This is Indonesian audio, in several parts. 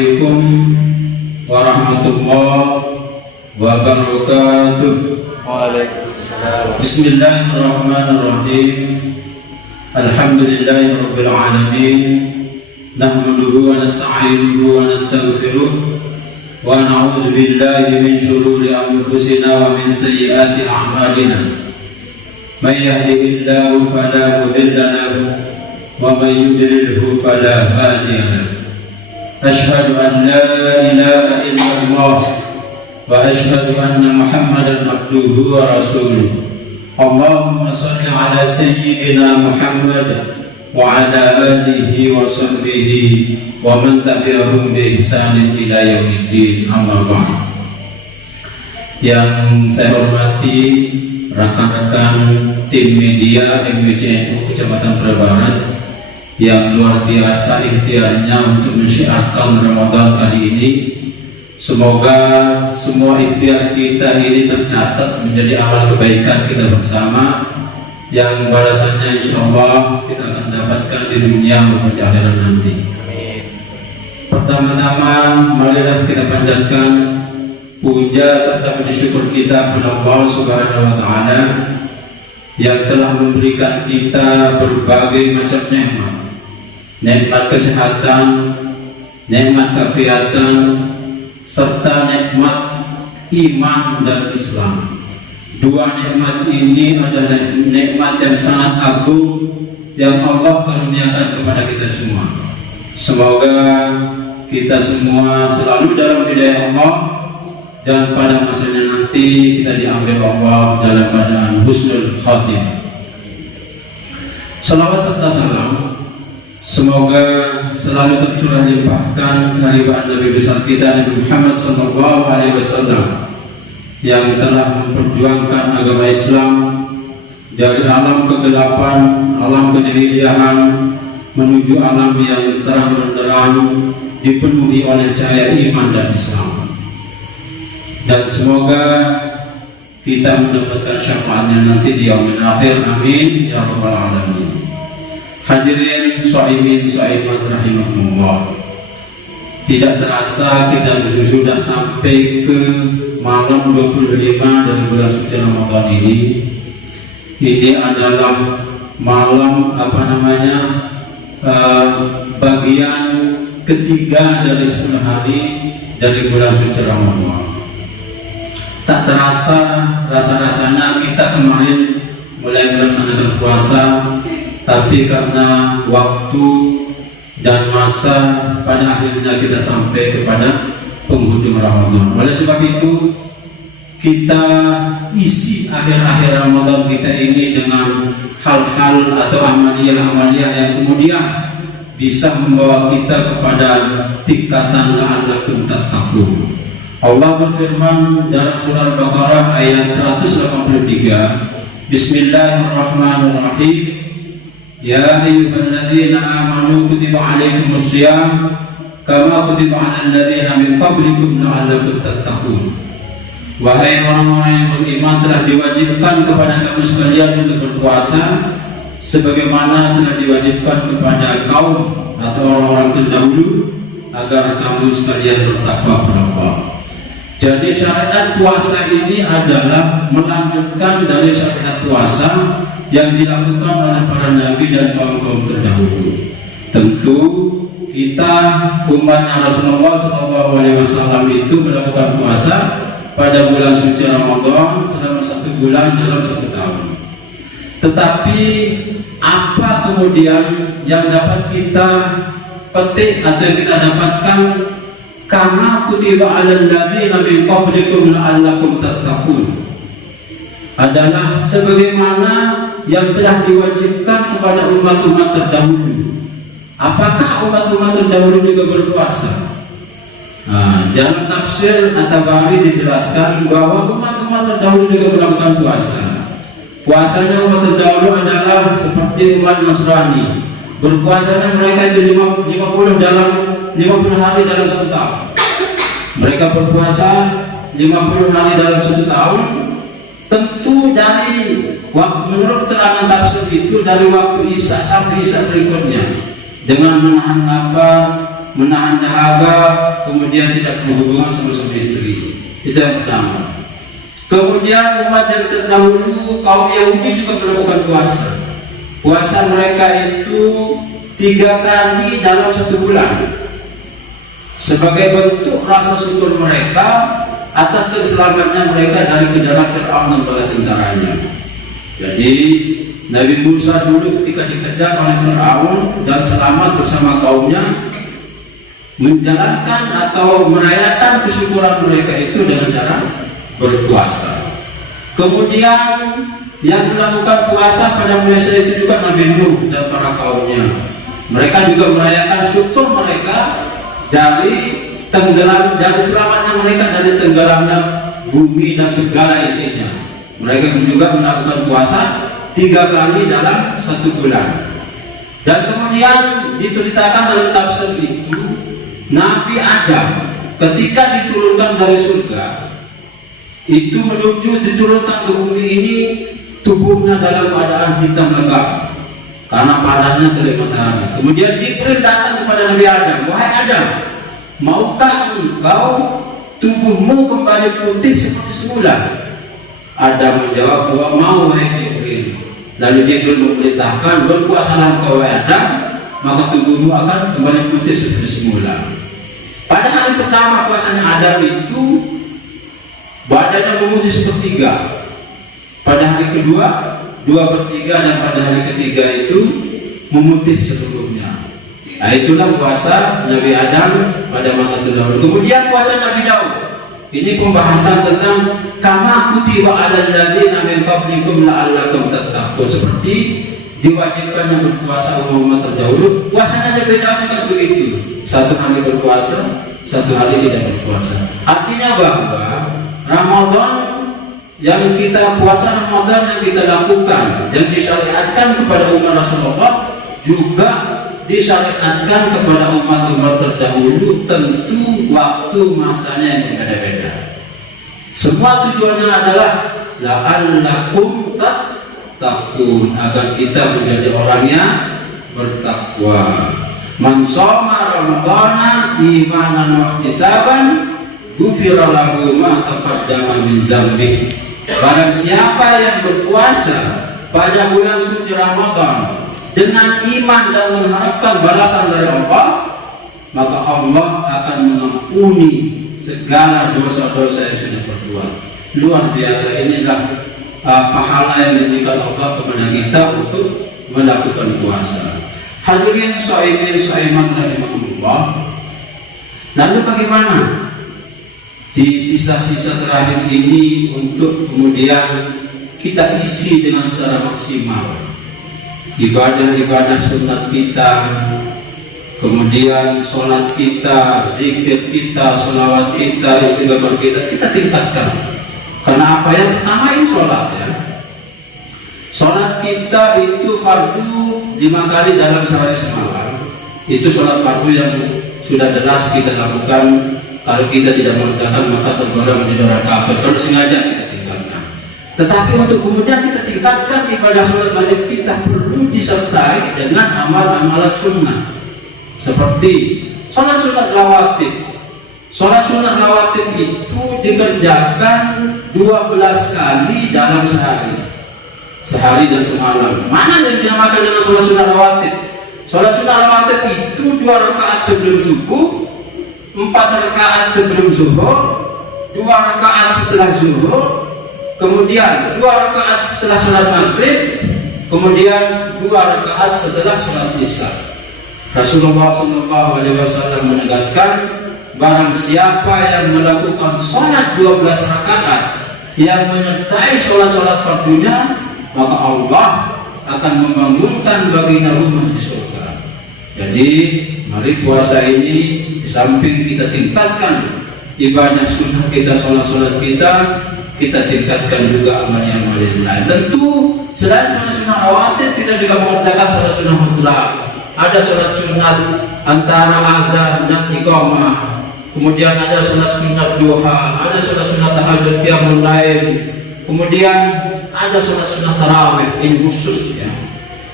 Assalamualaikum warahmatullahi wabarakatuh. Waalaikumsalam. Bismillahirrahmanirrahim. Alhamdulillahirabbil alamin. Nahmaduhu wa nasta'inuhu wa nastaghfiruh wa na'udzu billahi min shururi anfusina wa min sayyiati a'malina. May yahdihillahu fala mudilla lahu wa may yudlilhu fala hadiya lahu. Ashhadu an la ilaha illallah wa ashhadu anna Muhammadan abduhu wa rasuluh. Allahumma shalli ala sayyidina Muhammad wa ala alihi wa sahbihi wa man tabi'ahum bi ihsanin ila yaumiddin. Amma ba'd. Yang saya hormati rekan-rekan tim media MWCNU Kecamatan Prabarat yang luar biasa ikhtiarnya untuk mensyiarkan Ramadan kali ini. Semoga semua ikhtiar kita ini tercatat menjadi amal kebaikan kita bersama, yang balasannya insya Allah kita akan dapatkan di dunia maupun di akhirat nanti. Pertama-tama marilah kita panjatkan puja serta puji syukur kita kepada Allah Subhanahu wa Ta'ala yang telah memberikan kita berbagai macam nikmat. Nikmat kesehatan, nikmat kefiatan, serta nikmat iman dan Islam. Dua nikmat ini adalah nikmat yang sangat agung yang Allah karuniakan kepada kita semua. Semoga kita semua selalu dalam hidayah Allah dan pada masanya nanti kita diambil Allah dalam keadaan husnul khatimah. Salawat serta salam semoga selalu tercurah limpahkan kehadiran Nabi besar kita Nabi Muhammad SAW yang telah memperjuangkan agama Islam dari alam kegelapan, alam kejahilian menuju alam yang terang benderang dipenuhi oleh cahaya iman dan Islam. Dan semoga kita mendapatkan syafaatnya nanti di yaumil akhir. Amin ya rabbal alamin. Hadirin shaimin shaimat rahimahumullah. Tidak terasa kita sudah sampai ke malam 25 dari bulan suci Ramadan ini. Ini adalah malam bagian ketiga dari 10 hari dari bulan suci Ramadan. Tak terasa rasa-rasanya kita kemarin mulai melaksanakan puasa, tapi karena waktu dan masa pada akhirnya kita sampai kepada penghujung Ramadan. Oleh sebab itu kita isi akhir-akhir Ramadan kita ini dengan hal-hal atau amalia-amalia yang kemudian bisa membawa kita kepada tingkatan la'allakum tattaqun. Allah berfirman dalam surah Al-Baqarah ayat 183, Bismillahirrahmanirrahim. Ya ayyuhalladzina amanu kutiba alaikumus shiyam kama kutiba alal ladzina min qablikum la'allakum tattaqun. Wahai orang-orang yang beriman, telah diwajibkan kepada kamu sekalian untuk berpuasa sebagaimana telah diwajibkan kepada kaum atau orang-orang terdahulu agar kamu sekalian bertakwa kepada Allah. Jadi syariat puasa ini adalah melanjutkan dari syariat puasa yang dilakukan oleh para nabi dan kaum-kaum terdahulu. Tentu kita umatnya Rasulullah SAW itu melakukan puasa pada bulan suci Ramadan selama 1 bulan dalam 1 tahun. Tetapi apa kemudian yang dapat kita petik atau yang kita dapatkan? Kama kutiba alal ladzina min qablikum la'allakum tattaqun, adalah sebagaimana yang telah diwajibkan kepada umat-umat terdahulu. Apakah umat-umat terdahulu juga berpuasa? Dalam tafsir At-Tabari dijelaskan bahwa umat-umat terdahulu juga melakukan puasa. Puasanya umat terdahulu adalah seperti umat Nasrani. Berpuasanya mereka itu 50 hari dalam 1 tahun. Mereka berpuasa 50 hari dalam 1 tahun. Tentu dari waktu, menurut keterangan tafsir itu dari waktu Isya sampai Isya berikutnya, dengan menahan lapar, menahan dahaga, kemudian tidak berhubungan sama suami istri. Itu yang pertama. Kemudian umat yang terdahulu kaum Yahudi juga melakukan puasa. Puasa mereka itu 3 kali dalam 1 bulan sebagai bentuk rasa syukur mereka atas terselamatnya mereka dari kejaran Fir'aun dan bala tentaranya. Jadi Nabi Musa dulu ketika dikejar oleh Fir'aun dan selamat bersama kaumnya, menjalankan atau merayakan kesyukuran mereka itu dengan cara berpuasa. Kemudian yang melakukan puasa pada masa itu juga Nabi Nuh dan para kaumnya. Mereka juga merayakan syukur mereka dari selamatnya mereka dari tenggelamnya bumi dan segala isinya. Mereka juga melakukan puasa 3 kali dalam 1 bulan. Dan kemudian diceritakan dalam tafsir itu, Nabi Adam ketika diturunkan dari surga itu menuju diturunkan ke bumi ini, tubuhnya dalam keadaan hitam legam karena panasnya terik matahari. Kemudian Jibril datang kepada Nabi Adam, "Wahai Adam, maukah engkau tubuhmu kembali putih seperti semula?" Adam menjawab, "Wa mau wahai Jibril." Lalu Jibril memerintahkan, "Berpuasalah engkau wahai Adam, maka tubuhmu akan kembali putih seperti semula." Pada hari pertama puasanya Adam itu badannya memutih sepertiga. Pada hari kedua 2/3, dan pada hari ketiga itu memutih seluruhnya. Nah, itulah puasa Nabi Adam pada masa terdahulu. Kemudian puasa Nabi Daud. Ini pembahasan tentang kama kutiba 'alal ladzina min qablikum la'allakum tattaqun. Seperti diwajibkannya berpuasa umat terdahulu, puasanya Nabi Daud juga begitu. 1 hari berpuasa, 1 hari tidak berpuasa. Artinya bahwa Ramadan yang kita puasa, Ramadan yang kita lakukan, yang disyariatkan kepada umat Rasulullah juga disyariatkan kepada umat-umat terdahulu, tentu waktu masanya yang berbeda-beda. Semua tujuannya adalah la'allakum tattaqun, agar kita menjadi orangnya bertakwa. Man shoma ramadhana imanan wa ihtisaban ghufira lahu ma taqaddama min dzambi. Barang siapa yang berpuasa pada bulan suci Ramadan dengan iman dan mengharapkan balasan dari Allah, maka Allah akan mengampuni segala dosa-dosa yang sudah berbuat. Luar biasa, inilah pahala yang diberikan Allah kepada kita untuk melakukan puasa. Hadirin shaimin shaimat rahimahumullah. Lalu bagaimana di sisa-sisa terakhir ini untuk kemudian kita isi dengan secara maksimal ibadah-ibadah sunat kita, kemudian sholat kita, zikir kita, sholawat kita, istighfar kita tingkatkan. Karena apa? Yang pertama ini sholat, ya. Sholat kita itu fardu 5 kali dalam sehari semalam. Itu sholat fardu yang sudah jelas kita lakukan. Kalau kita tidak mengerjakan maka tergolong menjadi orang kafir kalau sengaja kita tinggalkan. Tetapi untuk kemudian kita tingkatkan ibadah sholat wajib kita perlu disertai dengan amal-amalan sunnah, seperti sholat sunat rawatib. Sholat sunat rawatib itu dikerjakan 12 kali dalam sehari dan semalam. Mana yang dinamakan dengan sholat sunat rawatib? Sholat sunat rawatib itu 2 rakaat sebelum subuh, 4 rakaat sebelum zuhur, 2 rakaat setelah zuhur, kemudian 2 rakaat setelah sholat maghrib, kemudian 2 rakaat setelah sholat isya. Rasulullah SAW menegaskan, barang siapa yang melakukan sholat 12 rakaat yang menyertai sholat-sholat fardunya, maka Allah akan membangunkan baginya rumah di surga. Jadi mari puasa ini di samping kita tingkatkan ibadah sunnah kita, sholat-sholat kita tingkatkan juga amal-amal yang lain. Tentu selain sholat sunnah rawatib, kita juga mengerjakan sholat sunnah mutlak. Ada sholat sunnah antara azan dan iqamah, kemudian ada sholat sunnah duha, ada sholat sunnah tahajud qiyamul lail, kemudian ada sholat sunnah tarawih. Ini khusus, ya.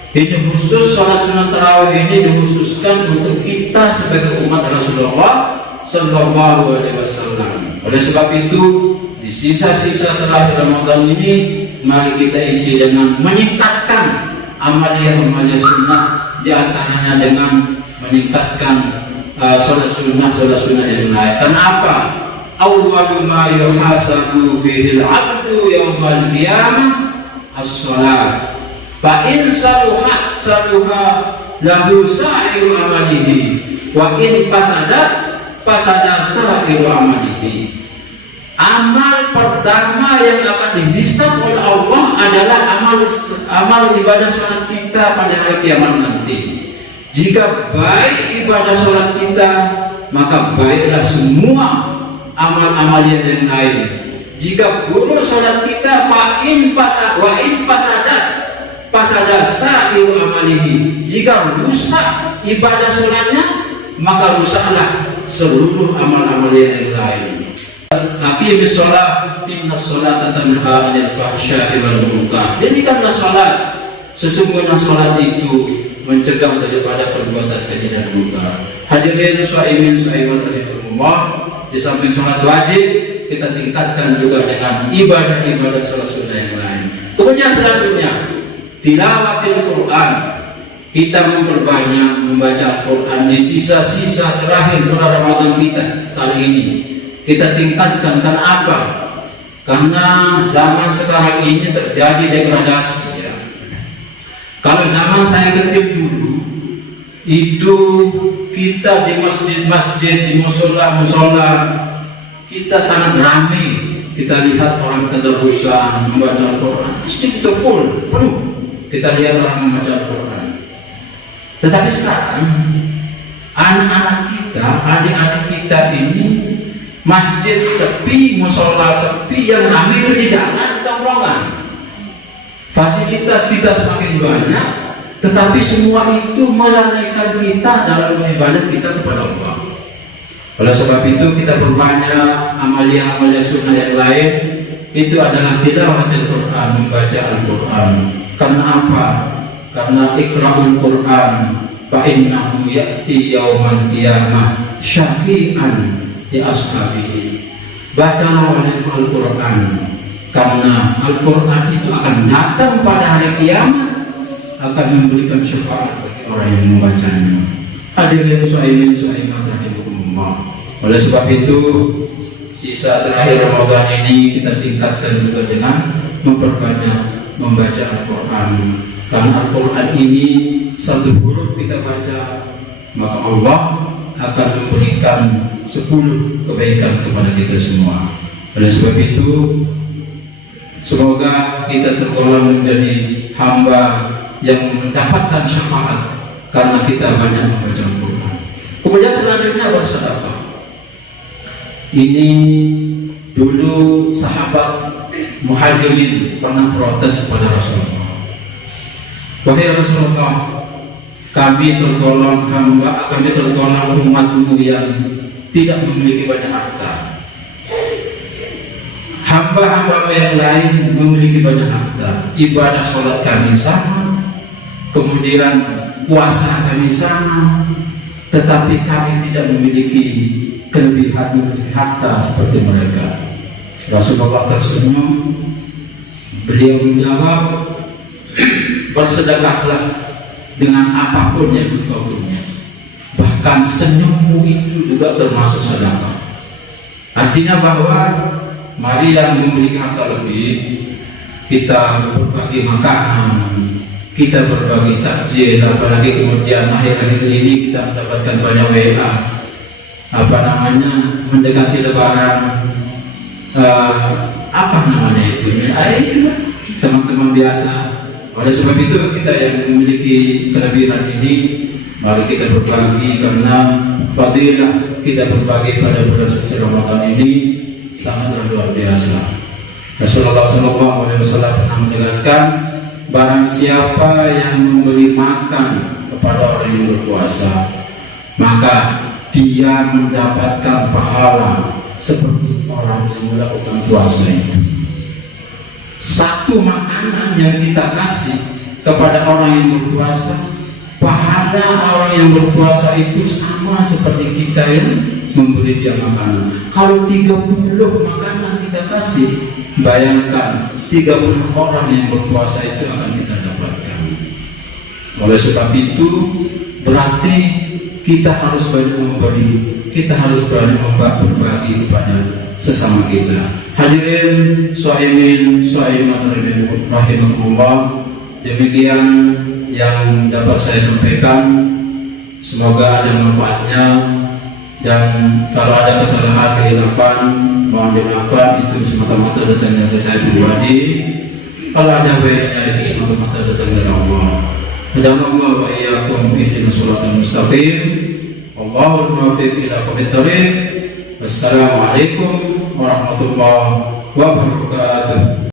Ini khusus sholat sunat tarawih ini dikhususkan untuk kita sebagai umat Rasulullah Sallallahu Alaihi Wasallam. Oleh sebab itu, di sisa-sisa terakhir Ramadan ini, mari kita isi dengan meningkatkan amalia-amalia sunnah, di antaranya dengan meningkatkan sholat sunnah yang lain. Kenapa? Awwalu ma yuhasabu bihil abdu yaumal qiyamah as-shalat. Fa in saluhat saluha lahu sa'iru amalihi wa in fasada sa'iru amalihi. Amal pertama yang akan dihisab oleh Allah adalah amal ibadah sholat kita pada hari kiamat nanti. Jika baik ibadah sholat kita, maka baiklah semua amal-amal yang lain. Jika buruk sholat kita, wa in fasada sa'iru amalihi. Jika rusak ibadah sholatnya, maka rusaklah seluruh amal-amal yang lain. Aqimis sholat, inna sholata tanha 'anil fahsya'i wal munkar. Demikianlah sholat. Sesungguhnya sholat itu mencegah daripada perbuatan keji dan munkar. Hadirin shaimin shaimat rahimahumullah, di samping sholat wajib, kita tingkatkan juga dengan ibadah-ibadah sholat sunnah yang lain. Kemudian selanjutnya, tilawatil Quran. Kita memperbanyak membaca Quran di sisa-sisa terakhir bulan Ramadan kita kali ini. Kita tingkatkan, karena apa? Karena zaman sekarang ini terjadi degradasi ya. Kalau zaman saya kecil dulu, itu kita di masjid-masjid, di musola, kita sangat ramai. Kita lihat orang tadarrusan membaca Al-Quran, masjid itu full, penuh. Kita lihat orang membaca Al-Quran. Tetapi sekarang anak-anak kita, adik-adik kita ini, masjid sepi, musola sepi, yang ramai itu di jalan, tongkrongan. Fasilitas kita semakin banyak, tetapi semua itu melalaikan kita dalam beribadah kita kepada Allah. Oleh sebab itu kita perbanyak amalia-amalia sunnah yang lain. Itu adalah tilawatul Quran, membaca Al-Quran. Karena apa? Karena iqra'ul Quran fa innahu ya'ti yaumal qiyamah syafi'an di ashabihi. Bacalah oleh Al-Quran, karena Al-Quran itu akan datang pada hari kiamat, akan memberikan syafaat bagi orang yang membacanya. Hadirin shaimin shaimat rahimahumullah. Oleh sebab itu, sisa terakhir Ramadan ini kita tingkatkan juga dengan memperbanyak membaca Al-Quran. Karena Al-Quran ini satu huruf kita baca, maka Allah akan memberikan 10 kebaikan kepada kita semua. Oleh sebab itu, semoga kita tergolong menjadi hamba yang mendapatkan syafaat karena kita banyak membaca Al-Quran. Kemudian selanjutnya bersedekah. Ini dulu sahabat Muhajirin pernah protes kepada Rasulullah. Wahai Rasulullah, kami tergolong umatmu yang tidak memiliki banyak harta. Hamba-hamba yang lain memiliki banyak harta. Ibadah sholat kami sama, kemudian puasa kami sama, tetapi kami tidak memiliki kelebihan, memiliki harta seperti mereka. Rasulullah tersenyum. Beliau menjawab, bersedekahlah dengan apapun yang engkau punya. Bahkan senyummu itu juga termasuk sedekah. Artinya bahwa marilah memiliki harta lebih, kita berbagi makanan, kita berbagi takjil, apalagi kemudian akhir-akhir ini kita mendapatkan banyak WA, mendekati Lebaran, teman-teman biasa. Oleh sebab itu, kita yang memiliki kelebihan ini, mari kita berbagi, karena fadilah kita berbagi pada bulan suci Ramadan ini sangatlah luar biasa. Rasulullah SAW pernah menegaskan, barang siapa yang memberi makan kepada orang yang berpuasa, maka dia mendapatkan pahala seperti orang yang melakukan puasa itu. Satu makanan yang kita kasih kepada orang yang berpuasa, pahala orang yang berpuasa itu sama seperti kita yang memberi dia makanan. Kalau 30 makanan kita kasih, bayangkan 30 orang yang berpuasa itu akan kita dapatkan. Oleh sebab itu berarti kita harus banyak memberi, kita harus banyak berbagi kepada sesama kita. Hadirin shaimin shaimat rahimahullah, demikian yang dapat saya sampaikan. Semoga ada manfaatnya, dan kalau ada kesalahan kehilapan mohon dimaafkan, itu semata-mata datang dari saya pribadi. Kalau ada baiknya itu semata-mata datang dari Allah. Hadana wa iyyakum ihdinas shiratal mustaqim. Wallahul muwaffiq ila aqwamit thoriq. Wassalamualaikum warahmatullahi wabarakatuh.